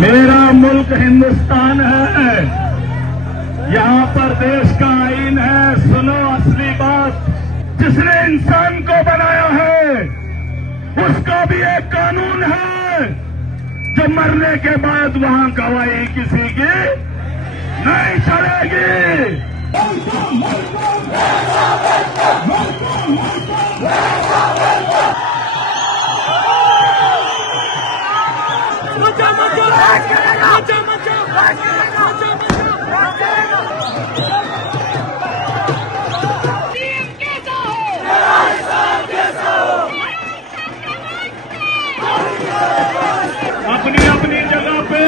मेरा मुल्क हिंदुस्तान है, यहाँ पर देश का आईन है। सुनो असली बात, जिसने इंसान को बनाया है उसका भी एक कानून है जो मरने के बाद वहां गवाही किसी की नहीं चलेगी। अपनी अपनी जगह पे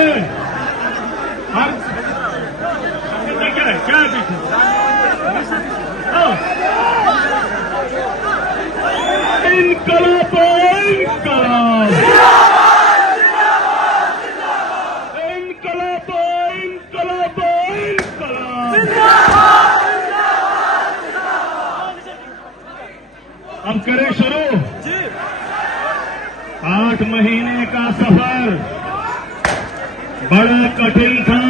हर क्या इनकलाब इनकलाब इनकलाब इनकलाब इनकलाब। अब करें शुरू। 8 महीने का सफर बड़ा कठिन था।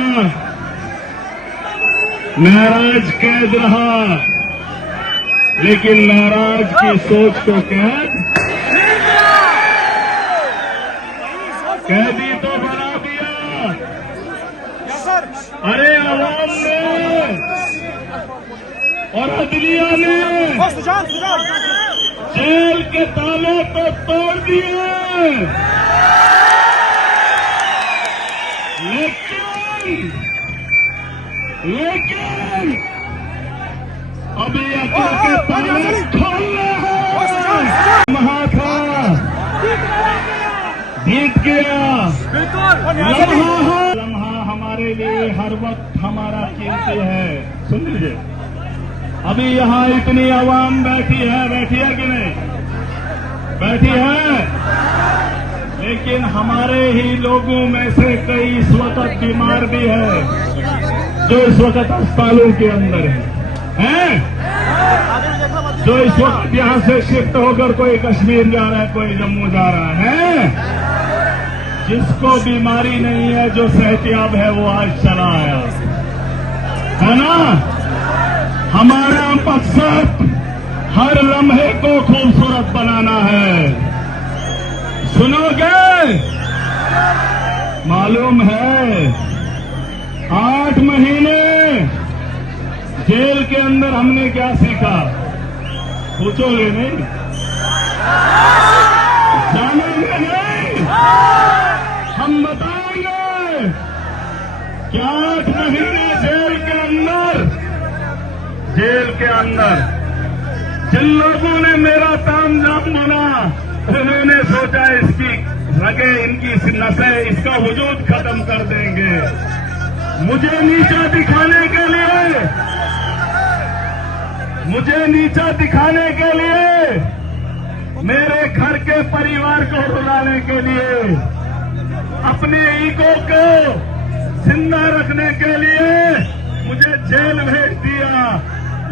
महराज कैद रहा, लेकिन महराज की सोच को कैदी तो बना दिया। अरे अवाम ने और अदलिया ने जेल के ताले तो तोड़ दिए, लेकिन अभी अकल के ताले खोलने हैं। महा था, जीत गया। लम्हा हमारे लिए हर वक्त हमारा कीमती है। सुन लीजिए, अभी यहाँ इतनी आवाम बैठी है कि नहीं बैठी है, लेकिन हमारे ही लोगों में से कई इस वक्त बीमार भी है, जो इस वक्त अस्पतालों के अंदर है, जो इस वक्त यहाँ से शिफ्ट होकर कोई कश्मीर जा रहा है, कोई जम्मू जा रहा है। जिसको बीमारी नहीं है, जो सेहतियाब है, वो आज चला आया है ना। हमारा मकसद हर लम्हे को खूबसूरत बनाना है। सुनोगे? मालूम है 8 महीने जेल के अंदर हमने क्या सीखा? पूछोगे नहीं? जानेंगे नहीं? हम बताएंगे कि 8 महीने जेल के अंदर जिन लोगों ने मेरा तामझाम माना, उन्होंने सोचा इसकी रगे, इनकी नसें, इसका वजूद खत्म कर देंगे। मुझे नीचा दिखाने के लिए, मेरे घर के परिवार को रुलाने के लिए, अपने ईगो को जिंदा रखने के लिए मुझे जेल भेज दिया।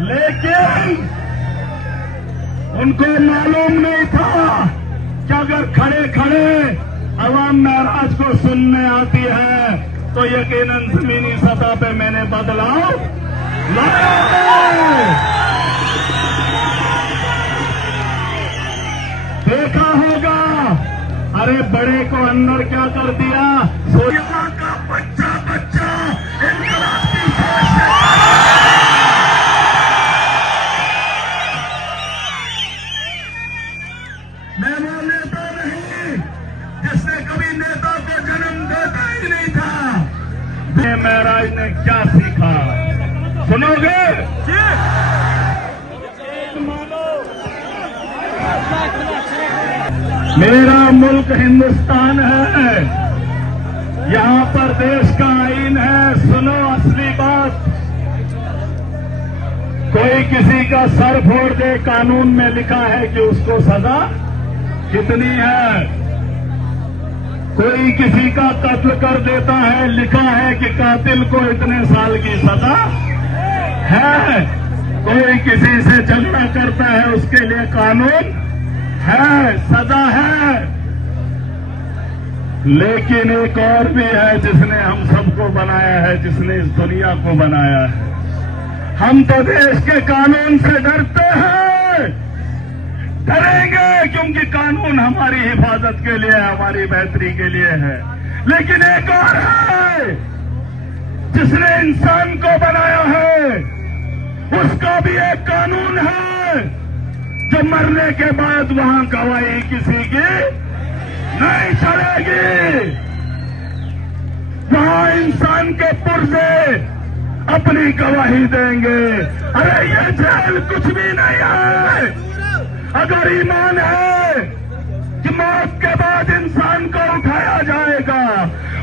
लेकिन उनको मालूम नहीं था कि अगर खड़े खड़े अवाम महराज को सुनने आती है तो यकीनन जमीनी सतह पे मैंने बदलाव लाया है। देखा होगा, अरे बड़े को अंदर क्या कर दिया, सोया का बच्चा इनकलाब की मैं वो नेता नहीं जिसने कभी नेता को जन्म देता ही नहीं था। महराज ने क्या सीखा, सुनोगे? मेरा मुल्क हिंदुस्तान है, यहाँ पर देश का आईन है। सुनो असली बात, कोई किसी का सर फोड़ दे, कानून में लिखा है कि उसको सजा कितनी है। कोई किसी का कत्ल कर देता है, लिखा है कि कातिल को इतने साल की सजा है। कोई किसी से झगड़ा करता है, उसके लिए कानून है, सजा है। लेकिन एक और भी है जिसने हम सबको बनाया है, जिसने इस दुनिया को बनाया है। हम तो देश के कानून से डरते हैं, डरेंगे क्योंकि कानून हमारी हिफाजत के लिए, हमारी बेहतरी के लिए है। लेकिन एक और है जिसने इंसान को बनाया है, उसका भी एक कानून है जो मरने के बाद वहां गवाही किसी की नहीं चलेगी। वहां इंसान के पुर्जे अपनी गवाही देंगे। अरे ये जेल कुछ भी नहीं है। अगर ईमान है कि मौत के बाद इंसान को उठाया जाएगा,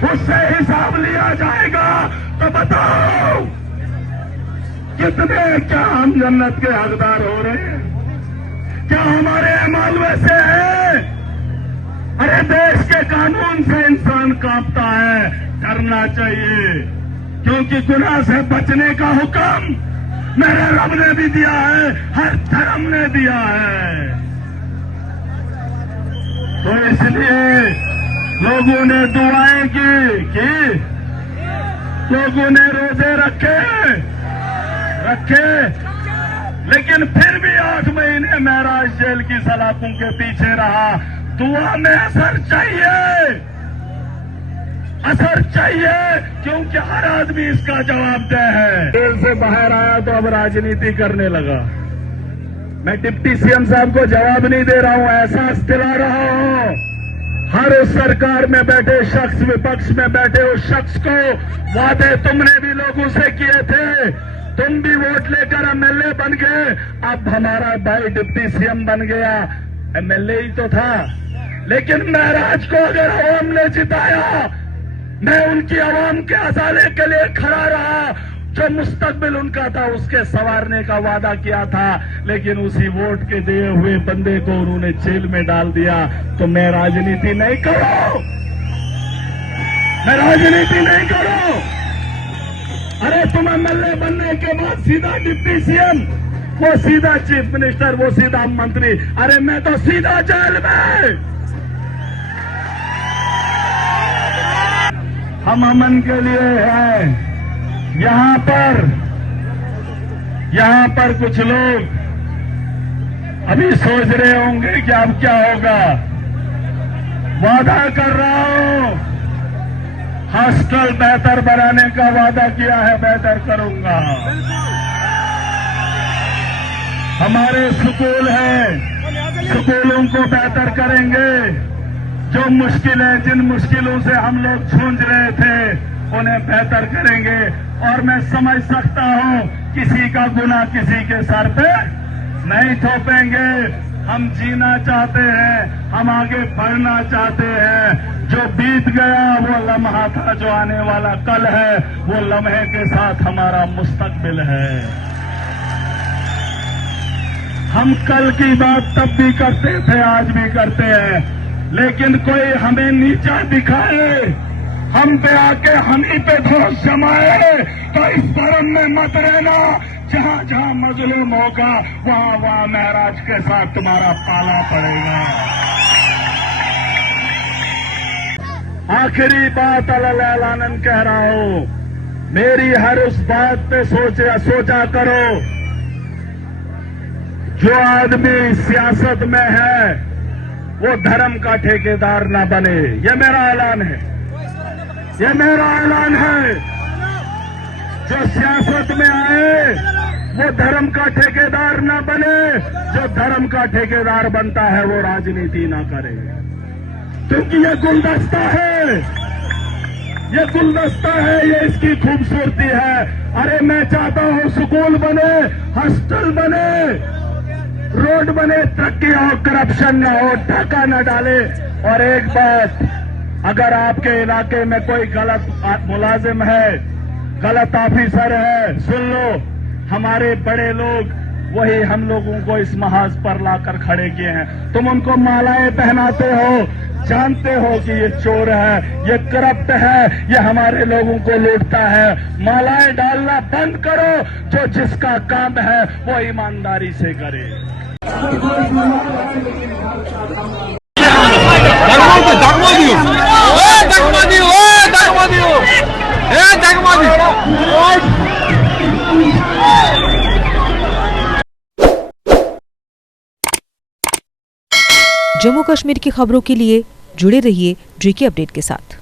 उससे हिसाब लिया जाएगा, तो बताओ कितने, क्या हम जन्नत के हकदार हो रहे हैं? क्या हमारे अमाल वैसे हैं? अरे देश के कानून से इंसान कांपता है। डरना चाहिए, क्योंकि गुनाह से बचने का हुक्म मेरे रब ने भी दिया है, हर धर्म ने दिया है। तो इसलिए लोगों ने दुआएं की, लोगों ने रोजे रखे, लेकिन फिर भी 8 महीने महराज जेल की सलाखों के पीछे रहा। दुआ में असर चाहिए, क्योंकि हर आदमी इसका जवाबदेह है। जेल से बाहर आया तो अब राजनीति करने लगा। मैं डिप्टी सीएम साहब को जवाब नहीं दे रहा हूं, एहसास दिला रहा हूं। हर उस सरकार में बैठे शख्स, विपक्ष में बैठे उस शख्स को वादे तुमने भी लोगों से किए थे, तुम भी वोट लेकर एमएलए बन गए। अब हमारा भाई डिप्टी सीएम बन गया, एमएलए ही तो था। लेकिन महराज को अगर आवाम ने जिताया, मैं उनकी आवाम के असाले के लिए खड़ा रहा। जो मुस्तकबिल उनका था उसके संवारने का वादा किया था, लेकिन उसी वोट के दिए हुए बंदे को उन्होंने जेल में डाल दिया। तो मैं राजनीति नहीं करूं, मैं राजनीति नहीं करूं। अरे तुम एमएलए बनने के बाद सीधा डिप्टी सीएम, वो सीधा चीफ मिनिस्टर, वो सीधा मंत्री। अरे मैं तो सीधा जेल में। हम अमन के लिए हैं। यहां पर कुछ लोग अभी सोच रहे होंगे कि अब क्या होगा। वादा कर रहा हूं, हॉस्टल बेहतर बनाने का वादा किया है, बेहतर करूंगा। हमारे स्कूल हैं, स्कूलों को बेहतर करेंगे। जो मुश्किलें, जिन मुश्किलों से हम लोग जूझ रहे थे, उन्हें बेहतर करेंगे। और मैं समझ सकता हूं किसी का गुनाह किसी के सर पे नहीं थोपेंगे। हम जीना चाहते हैं, हम आगे बढ़ना चाहते हैं। जो बीत गया वो लम्हा था, जो आने वाला कल है वो लम्हे के साथ हमारा मुस्तकबिल है। हम कल की बात तब भी करते थे, आज भी करते हैं, लेकिन कोई हमें नीचा दिखाए, हम पे आके हम ही पे दोष जमाए, तो इस भरम में मत रहना। जहां जहां मजलूम होगा वहां वहां महराज के साथ तुम्हारा पाला पड़ेगा। आखिरी बात अल्लाह कह रहा हूं, मेरी हर उस बात पे सोचा करो। जो आदमी सियासत में है वो धर्म का ठेकेदार ना बने। ये मेरा ऐलान है, ये मेरा ऐलान है। जो सियासत में आए वो धर्म का ठेकेदार ना बने। जो धर्म का ठेकेदार बनता है वो राजनीति ना करे, क्योंकि ये गुलदस्ता है, ये गुलदस्ता है, ये इसकी खूबसूरती है। अरे मैं चाहता हूं स्कूल बने, हॉस्टल बने, रोड बने, तरक्की हो, करप्शन न हो, डाका न डाले। और एक बात, अगर आपके इलाके में कोई गलत मुलाजिम है, गलत ऑफिसर है, सुन लो, हमारे बड़े लोग वही हम लोगों को इस महाज पर लाकर खड़े किए हैं। तुम उनको मालाएं पहनाते हो, जानते हो कि ये चोर है, ये करप्ट है, ये हमारे लोगों को लूटता है। मालाएं डालना बंद करो। जो जिसका काम है वो ईमानदारी से करे। Darmo जम्मू कश्मीर की खबरों के लिए जुड़े रहिए JK अपडेट के साथ।